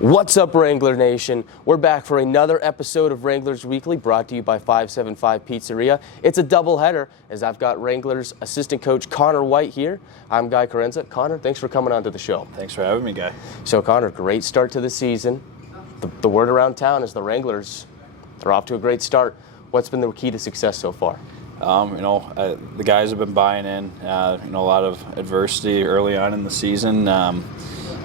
What's up, Wrangler Nation? We're back for another episode of Wranglers Weekly, brought to you by 575 Pizzeria. It's a doubleheader, as I've got Wranglers assistant coach Connor White here. I'm Guy Chiarenza. Connor, thanks for coming on to the show. Thanks for having me, Guy. So, Connor, great start to the season. The word around town is the Wranglers, they're off to a great start. What's been the key to success so far? The guys have been buying in. A lot of adversity early on in the season.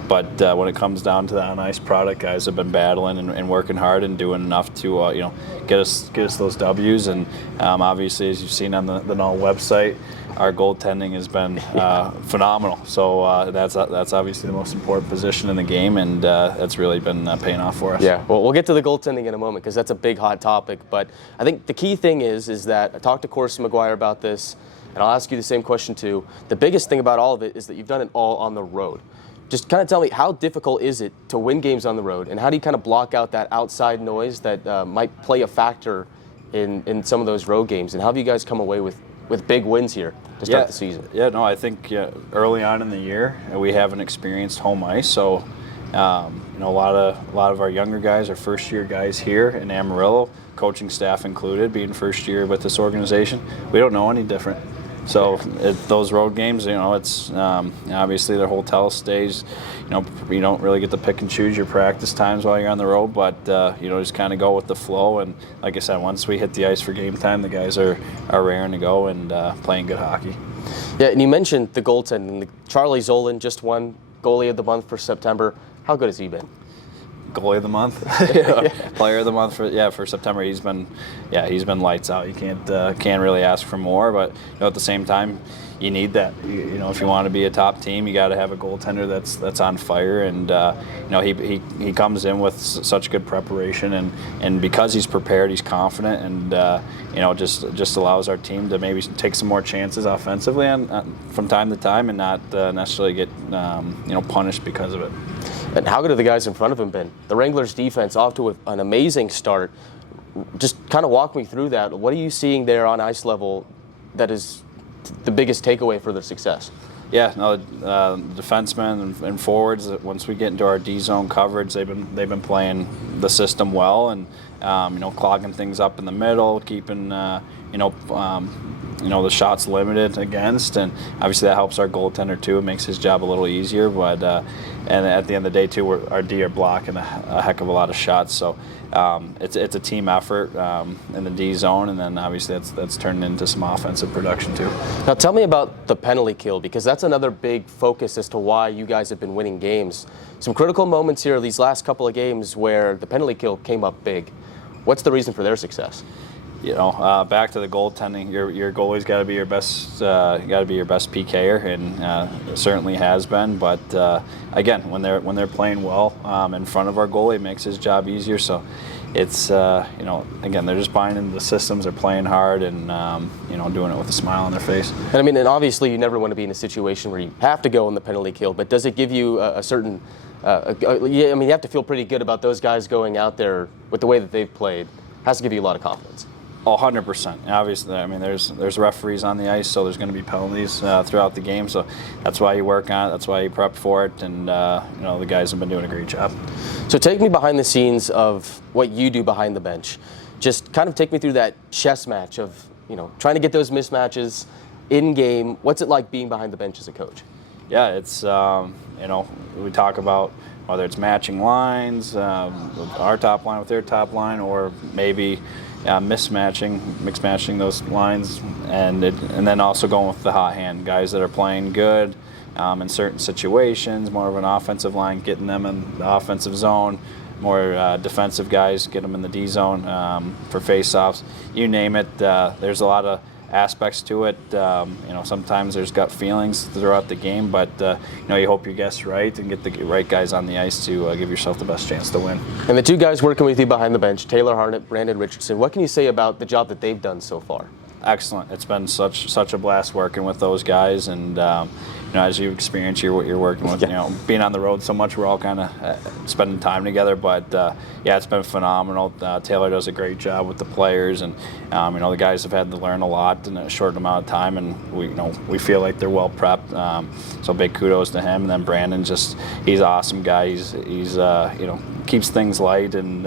But when it comes down to that on-ice product, guys have been battling and working hard and doing enough to get us those W's. And obviously, as you've seen on the Null website, our goaltending has been phenomenal. So that's obviously the most important position in the game, and that's really been paying off for us. Yeah, well, we'll get to the goaltending in a moment because that's a big hot topic. But I think the key thing is that I talked to Corson McGuire about this, and I'll ask you the same question too. The biggest thing about all of it is that you've done it all on the road. Just kind of tell me, how difficult is it to win games on the road, and how do you kind of block out that outside noise that might play a factor in some of those road games, and how have you guys come away with big wins here to start the season? I think early on in the year we haven't experienced home ice, so a lot of our younger guys are first-year guys here in Amarillo, coaching staff included, being first year with this organization. We don't know any different. So those road games, it's obviously the hotel stays. You don't really get to pick and choose your practice times while you're on the road, but just kind of go with the flow. And like I said, once we hit the ice for game time, the guys are raring to go and playing good hockey. Yeah, and you mentioned the goaltending. Charlie Zolan just won Goalie of the Month for September. How good has he been? Goalie of the month, player of the month for September. He's been lights out. You can't really ask for more, but at the same time, you need that. If you want to be a top team, you got to have a goaltender that's on fire. And he comes in with such good preparation, and because he's prepared, he's confident, and just allows our team to maybe take some more chances offensively from time to time, and not necessarily get punished because of it. And how good have the guys in front of him been? The Wranglers defense off to an amazing start. Just kind of walk me through that. What are you seeing there on ice level that is the biggest takeaway for their success? Defensemen and forwards, once we get into our D-zone coverage, they've been playing the system well, and clogging things up in the middle, keeping the shots limited against, and obviously that helps our goaltender too. It makes his job a little easier, but and at the end of the day too, our D are blocking a heck of a lot of shots. So it's a team effort in the D zone, and then obviously that's turned into some offensive production too. Now tell me about the penalty kill, because that's another big focus as to why you guys have been winning games. Some critical moments here these last couple of games where the penalty kill came up big. What's the reason for their success? Back to the goaltending. Your goalie's got to be your best. Got to be your best PKer, and it certainly has been. But again, when they're playing well in front of our goalie, it makes his job easier. So it's again, they're just buying into the systems. They're playing hard and doing it with a smile on their face. And obviously, you never want to be in a situation where you have to go in the penalty kill. But does it give you a certain? You have to feel pretty good about those guys going out there with the way that they've played. Has to give you a lot of confidence. 100%. Obviously, there's referees on the ice, so there's going to be penalties throughout the game. So that's why you work on it. That's why you prep for it, and the guys have been doing a great job. So take me behind the scenes of what you do behind the bench. Just kind of take me through that chess match of trying to get those mismatches in game. What's it like being behind the bench as a coach? Yeah, it's we talk about whether it's matching lines, our top line with their top line, or maybe mixed matching those lines, and then also going with the hot hand guys that are playing good in certain situations, more of an offensive line, getting them in the offensive zone, more defensive guys, get them in the D zone for face-offs. You name it. There's a lot of aspects to it. Sometimes there's gut feelings throughout the game, but you hope you guess right and get the right guys on the ice to give yourself the best chance to win. And the two guys working with you behind the bench, Taylor Harnett, Brandon Richardson, what can you say about the job that they've done so far? Excellent. It's been such a blast working with those guys, and as you experience what you're working with, being on the road so much, we're all kind of spending time together. But it's been phenomenal. Taylor does a great job with the players, and the guys have had to learn a lot in a short amount of time, and we feel like they're well prepped. So big kudos to him. And then Brandon, he's an awesome guy. He's keeps things light, and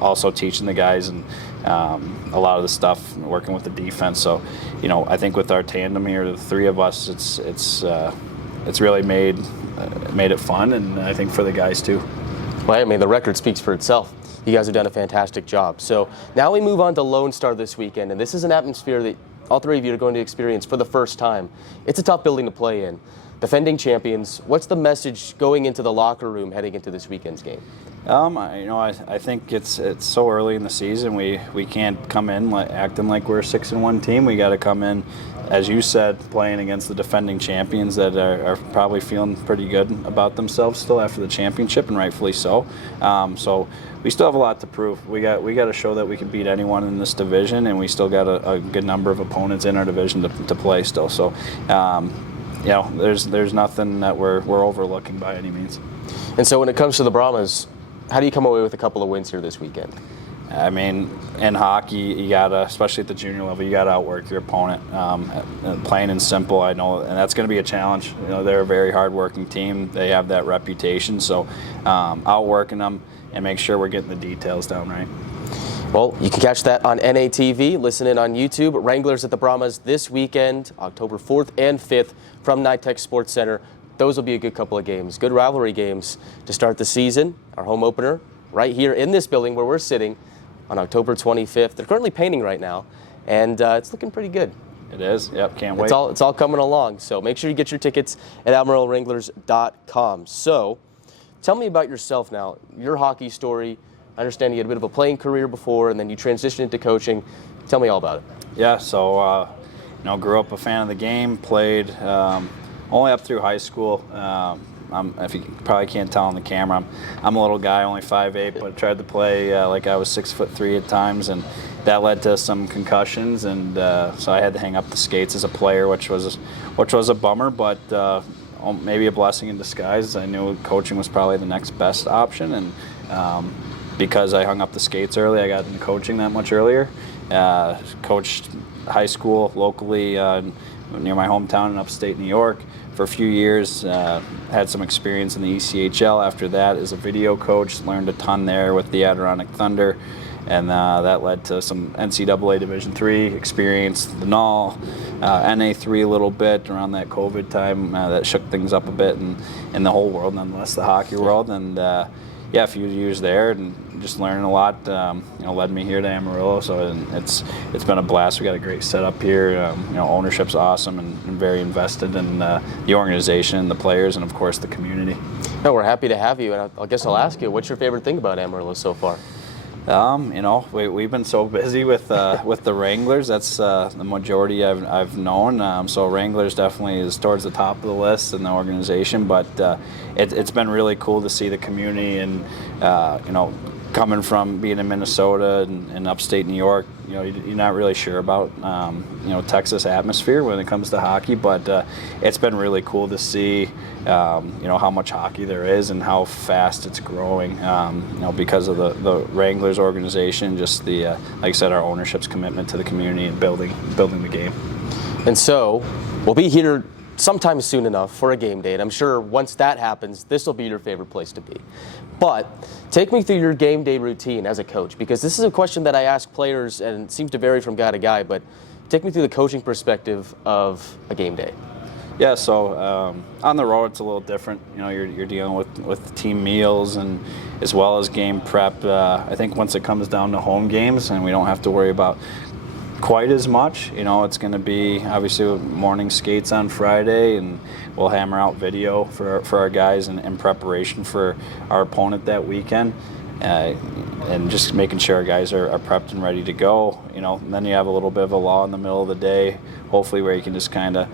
also teaching the guys and a lot of the stuff working with the defense. So I think with our tandem here, the three of us, it's really made it fun, and I think for the guys too. Well, I mean, the record speaks for itself. You guys have done a fantastic job. So now we move on to Lone Star this weekend, and this is an atmosphere that all three of you are going to experience for the first time. It's a tough building to play in. Defending champions, what's the message going into the locker room heading into this weekend's game? I think it's so early in the season. We can't come in acting like we're a 6-1 team. We got to come in, as you said, playing against the defending champions that are probably feeling pretty good about themselves still after the championship, and rightfully so. So we still have a lot to prove. We got to show that we can beat anyone in this division, and we still got a good number of opponents in our division to play still. So. There's nothing that we're overlooking by any means. And so when it comes to the Brahmas, how do you come away with a couple of wins here this weekend? I mean, in hockey, you gotta, especially at the junior level, you gotta outwork your opponent. Plain and simple, I know, and that's going to be a challenge. They're a very hard-working team. They have that reputation, so outworking them and make sure we're getting the details down right. Well, you can catch that on NATV, listen in on YouTube. Wranglers at the Brahmas this weekend, October 4th and 5th from NYTEX Sports Center. Those will be a good couple of games, good rivalry games to start the season. Our home opener right here in this building where we're sitting on October 25th. They're currently painting right now, and it's looking pretty good. It is. Yep, can't wait. It's all coming along, so make sure you get your tickets at AdmiralWranglers.com. So tell me about yourself now, your hockey story. I understand you had a bit of a playing career before, and then you transitioned into coaching. Tell me all about it. Yeah, so grew up a fan of the game. Played only up through high school. If you probably can't tell on the camera, I'm a little guy, only 5'8", but tried to play like I was 6'3" at times, and that led to some concussions, and so I had to hang up the skates as a player, which was a bummer, but maybe a blessing in disguise. I knew coaching was probably the next best option, and because I hung up the skates early, I got into coaching that much earlier. Coached high school locally near my hometown in upstate New York for a few years. Had some experience in the ECHL after that as a video coach. Learned a ton there with the Adirondack Thunder, and that led to some NCAA Division III experience, the NAL, NA3 a little bit around that COVID time. That shook things up a bit in the whole world, nonetheless, the hockey world. And a few years there, and just learning a lot. Led me here to Amarillo, so it's been a blast. We got a great setup here. Ownership's awesome and very invested in the organization, the players, and of course the community. No, we're happy to have you, and I guess I'll ask you, what's your favorite thing about Amarillo so far? We've been so busy with the Wranglers. That's the majority I've known. So Wranglers definitely is towards the top of the list in the organization. But it's been really cool to see the community, and coming from being in Minnesota and upstate New York, you're not really sure about Texas atmosphere when it comes to hockey. But it's been really cool to see how much hockey there is and how fast it's growing. Because of the Wranglers organization, just the like I said, our ownership's commitment to the community and building the game. And so we'll be here sometime soon enough for a game day, and I'm sure once that happens, this will be your favorite place to be. But take me through your game day routine as a coach, because this is a question that I ask players, and it seems to vary from guy to guy, but take me through the coaching perspective of a game day. Yeah, so on the road it's a little different. You're dealing with team meals and as well as game prep. I think once it comes down to home games and we don't have to worry about quite as much, it's going to be obviously morning skates on Friday, and we'll hammer out video for our guys in preparation for our opponent that weekend. And just making sure our guys are prepped and ready to go. And then you have a little bit of a lull in the middle of the day, hopefully where you can just kind of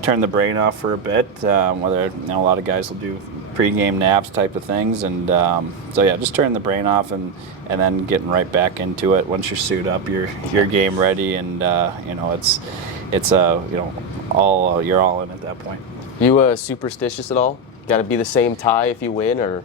turn the brain off for a bit. Whether a lot of guys will do pre-game naps type of things, and so yeah, just turning the brain off and then getting right back into it. Once you suit up, you're game ready, and it's you're all in at that point. You superstitious at all? Got to be the same tie if you win, or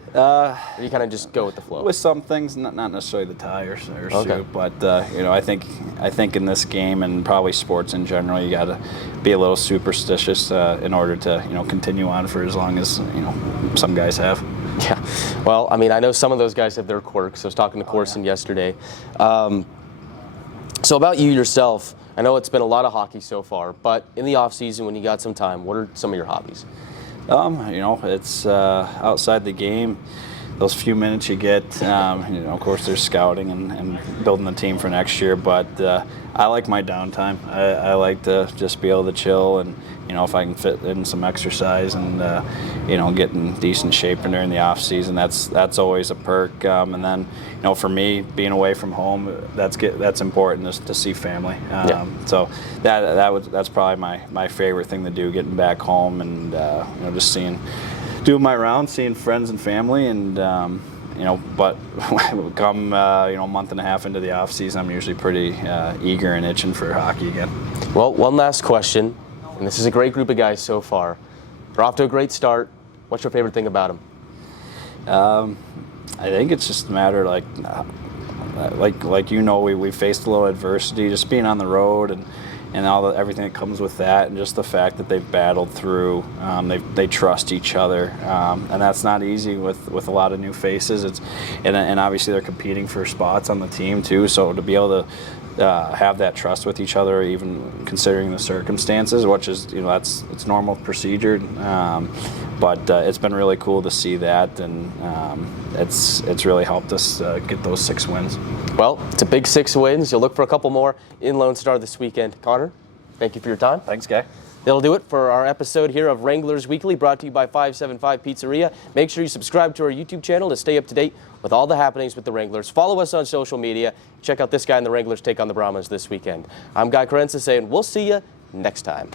you kind of just go with the flow? With some things, not necessarily the tie or Okay. suit, but I think in this game and probably sports in general, you got to be a little superstitious in order to continue on for as long as some guys have. Yeah. Well, I mean, I know some of those guys have their quirks. I was talking to Corson yesterday. So about you yourself, I know it's been a lot of hockey so far, but in the off season when you got some time, what are some of your hobbies? It's outside the game. Those few minutes you get, of course, there's scouting and building the team for next year. But I like my downtime. I like to just be able to chill, and if I can fit in some exercise and get in decent shape during the off season, that's always a perk. And then for me, being away from home, that's important to see family. So that's probably my favorite thing to do, getting back home and just doing my rounds, seeing friends and family, and but come a month and a half into the off season, I'm usually pretty eager and itching for hockey again. Well, one last question, and this is a great group of guys so far. They're off to a great start. What's your favorite thing about them? I think it's just a matter like we faced a little adversity, just being on the road and everything that comes with that, and just the fact that they've battled through. They trust each other, and that's not easy with a lot of new faces. And obviously they're competing for spots on the team too. So to be able to have that trust with each other, even considering the circumstances, which is it's normal procedure. But it's been really cool to see that, and it's really helped us get those 6 wins. Well, it's a big 6 wins. You'll look for a couple more in Lone Star this weekend. Connor, thank you for your time. Thanks, Guy. That'll do it for our episode here of Wranglers Weekly, brought to you by 575 Pizzeria. Make sure you subscribe to our YouTube channel to stay up to date with all the happenings with the Wranglers. Follow us on social media. Check out this guy and the Wranglers take on the Brahmas this weekend. I'm Guy Chiarenza saying we'll see you next time.